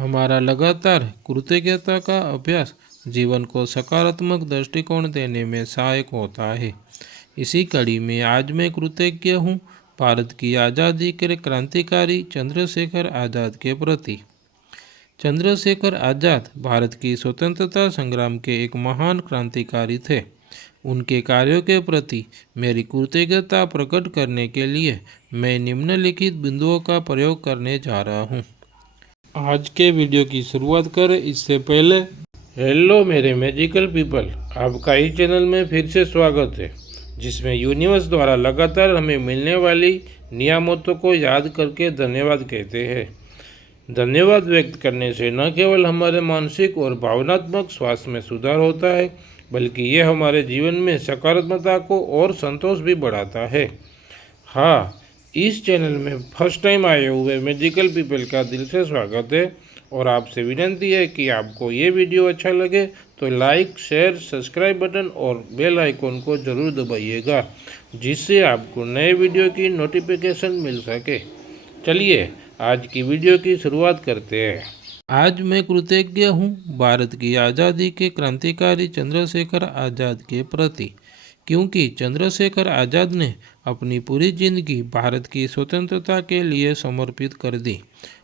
हमारा लगातार कृतज्ञता का अभ्यास जीवन को सकारात्मक दृष्टिकोण देने में सहायक होता है। इसी कड़ी में आज मैं कृतज्ञ हूँ भारत की आज़ादी के क्रांतिकारी चंद्रशेखर आज़ाद के प्रति। चंद्रशेखर आज़ाद भारत की स्वतंत्रता संग्राम के एक महान क्रांतिकारी थे। उनके कार्यों के प्रति मेरी कृतज्ञता प्रकट करने के लिए मैं निम्नलिखित बिंदुओं का प्रयोग करने जा रहा हूँ। आज के वीडियो की शुरुआत करें इससे पहले हेलो मेरे मैजिकल पीपल, आपका इस चैनल में फिर से स्वागत है, जिसमें यूनिवर्स द्वारा लगातार हमें मिलने वाली नियामतों को याद करके धन्यवाद कहते हैं। धन्यवाद व्यक्त करने से न केवल हमारे मानसिक और भावनात्मक स्वास्थ्य में सुधार होता है, बल्कि यह हमारे जीवन में सकारात्मकता को और संतोष भी बढ़ाता है। हाँ, इस चैनल में फर्स्ट टाइम आए हुए मैजिकल पीपल का दिल से स्वागत है और आपसे विनती है कि आपको ये वीडियो अच्छा लगे तो लाइक, शेयर, सब्सक्राइब बटन और बेल आइकॉन को ज़रूर दबाइएगा, जिससे आपको नए वीडियो की नोटिफिकेशन मिल सके। चलिए आज की वीडियो की शुरुआत करते हैं। आज मैं कृतज्ञ हूँ भारत की आज़ादी के क्रांतिकारी चंद्रशेखर आज़ाद के प्रति, क्योंकि चंद्रशेखर आज़ाद ने अपनी पूरी जिंदगी भारत की स्वतंत्रता के लिए समर्पित कर दी।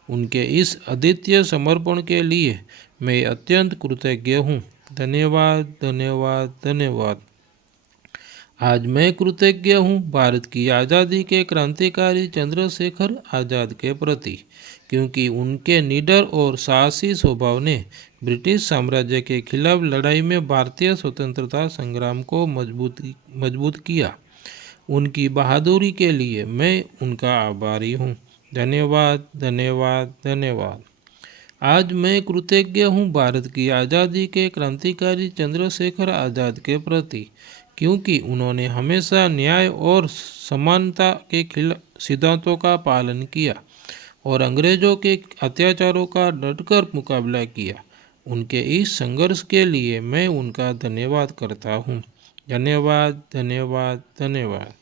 उनके इस अद्वितीय समर्पण के लिए मैं अत्यंत कृतज्ञ हूँ। धन्यवाद, धन्यवाद, धन्यवाद। आज मैं कृतज्ञ हूँ भारत की आज़ादी के क्रांतिकारी चंद्रशेखर आज़ाद के प्रति, क्योंकि उनके निडर और साहसी स्वभाव ने ब्रिटिश साम्राज्य के खिलाफ लड़ाई में भारतीय स्वतंत्रता संग्राम को मजबूत किया। उनकी बहादुरी के लिए मैं उनका आभारी हूँ। धन्यवाद, धन्यवाद, धन्यवाद। आज मैं कृतज्ञ हूँ भारत की आज़ादी के क्रांतिकारी चंद्रशेखर आज़ाद के प्रति, क्योंकि उन्होंने हमेशा न्याय और समानता के सिद्धांतों का पालन किया और अंग्रेजों के अत्याचारों का डटकर मुकाबला किया। उनके इस संघर्ष के लिए मैं उनका धन्यवाद करता हूँ। धन्यवाद, धन्यवाद, धन्यवाद।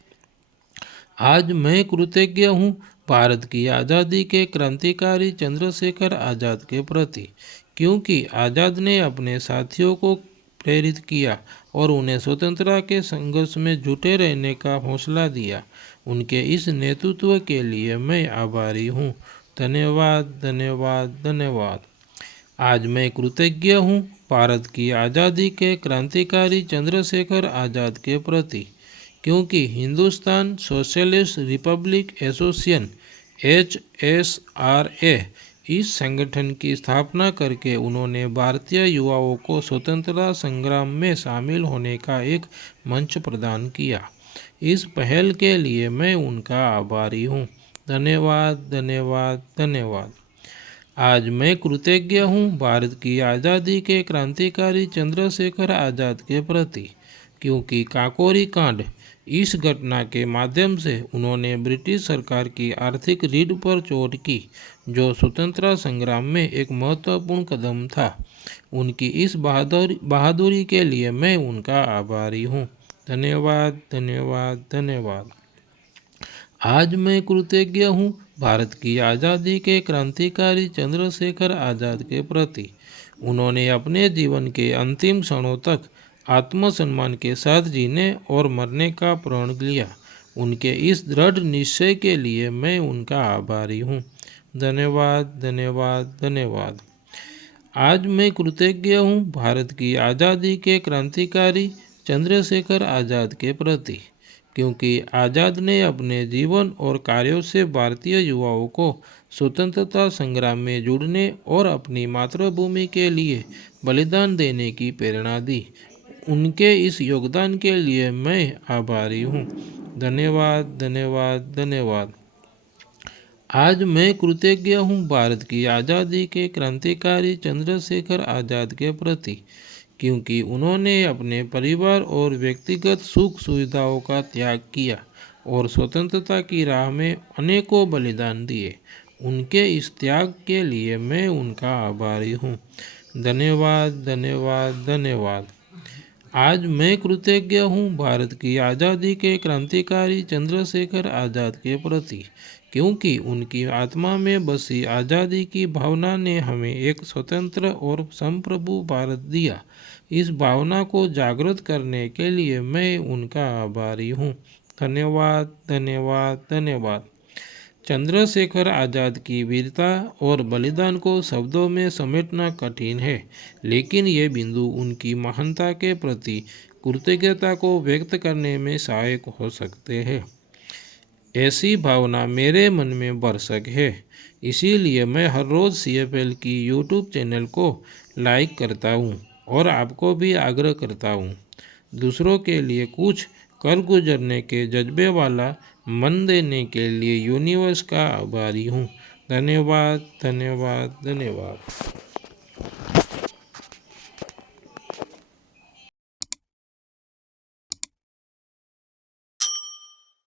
आज मैं कृतज्ञ हूँ भारत की आज़ादी के क्रांतिकारी चंद्रशेखर आज़ाद के प्रति, क्योंकि आज़ाद ने अपने साथियों को प्रेरित किया और उन्हें स्वतंत्रता के संघर्ष में जुटे रहने का हौसला दिया। उनके इस नेतृत्व के लिए मैं आभारी हूँ। धन्यवाद, धन्यवाद, धन्यवाद। आज मैं कृतज्ञ हूँ भारत की आज़ादी के क्रांतिकारी चंद्रशेखर आज़ाद के प्रति, क्योंकि Hindustan socialist Republic association HSRA इस संगठन की स्थापना करके उन्होंने भारतीय युवाओं को स्वतंत्रता संग्राम में शामिल होने का एक मंच प्रदान किया। इस पहल के लिए मैं उनका आभारी हूँ। धन्यवाद, धन्यवाद, धन्यवाद। आज मैं कृतज्ञ हूँ भारत की आज़ादी के क्रांतिकारी चंद्रशेखर आज़ाद के प्रति, क्योंकि काकोरी कांड इस घटना के माध्यम से उन्होंने ब्रिटिश सरकार की आर्थिक रीढ़ पर चोट की, जो स्वतंत्रता संग्राम में एक महत्वपूर्ण कदम था। उनकी इस बहादुरी के लिए मैं उनका आभारी हूँ। धन्यवाद, धन्यवाद, धन्यवाद। आज मैं कृतज्ञ हूँ भारत की आज़ादी के क्रांतिकारी चंद्रशेखर आज़ाद के प्रति। उन्होंने अपने जीवन के अंतिम क्षणों तक आत्मसम्मान के साथ जीने और मरने का प्रण लिया। उनके इस दृढ़ निश्चय के लिए मैं उनका आभारी हूँ। धन्यवाद, धन्यवाद, धन्यवाद। आज मैं कृतज्ञ हूँ भारत की आज़ादी के क्रांतिकारी चंद्रशेखर आज़ाद के प्रति, क्योंकि आज़ाद ने अपने जीवन और कार्यों से भारतीय युवाओं को स्वतंत्रता संग्राम में जुड़ने और अपनी मातृभूमि के लिए बलिदान देने की प्रेरणा दी। उनके इस योगदान के लिए मैं आभारी हूँ। धन्यवाद, धन्यवाद, धन्यवाद। आज मैं कृतज्ञ हूँ भारत की आज़ादी के क्रांतिकारी चंद्रशेखर आज़ाद के प्रति, क्योंकि उन्होंने अपने परिवार और व्यक्तिगत सुख सुविधाओं का त्याग किया और स्वतंत्रता की राह में अनेकों बलिदान दिए। उनके इस त्याग के लिए मैं उनका आभारी हूँ। धन्यवाद, धन्यवाद, धन्यवाद। आज मैं कृतज्ञ हूँ भारत की आज़ादी के क्रांतिकारी चंद्रशेखर आज़ाद के प्रति, क्योंकि उनकी आत्मा में बसी आज़ादी की भावना ने हमें एक स्वतंत्र और संप्रभु भारत दिया। इस भावना को जागृत करने के लिए मैं उनका आभारी हूँ। धन्यवाद, धन्यवाद, धन्यवाद। चंद्रशेखर आज़ाद की वीरता और बलिदान को शब्दों में समेटना कठिन है, लेकिन ये बिंदु उनकी महानता के प्रति कृतज्ञता को व्यक्त करने में सहायक हो सकते हैं। ऐसी भावना मेरे मन में बरसक है, इसीलिए मैं हर रोज़ CFL की YouTube चैनल को लाइक करता हूँ और आपको भी आग्रह करता हूँ, दूसरों के लिए कुछ कर गुजरने के जज्बे वाला मन देने के लिए यूनिवर्स का आभारी हूँ। धन्यवाद, धन्यवाद, धन्यवाद।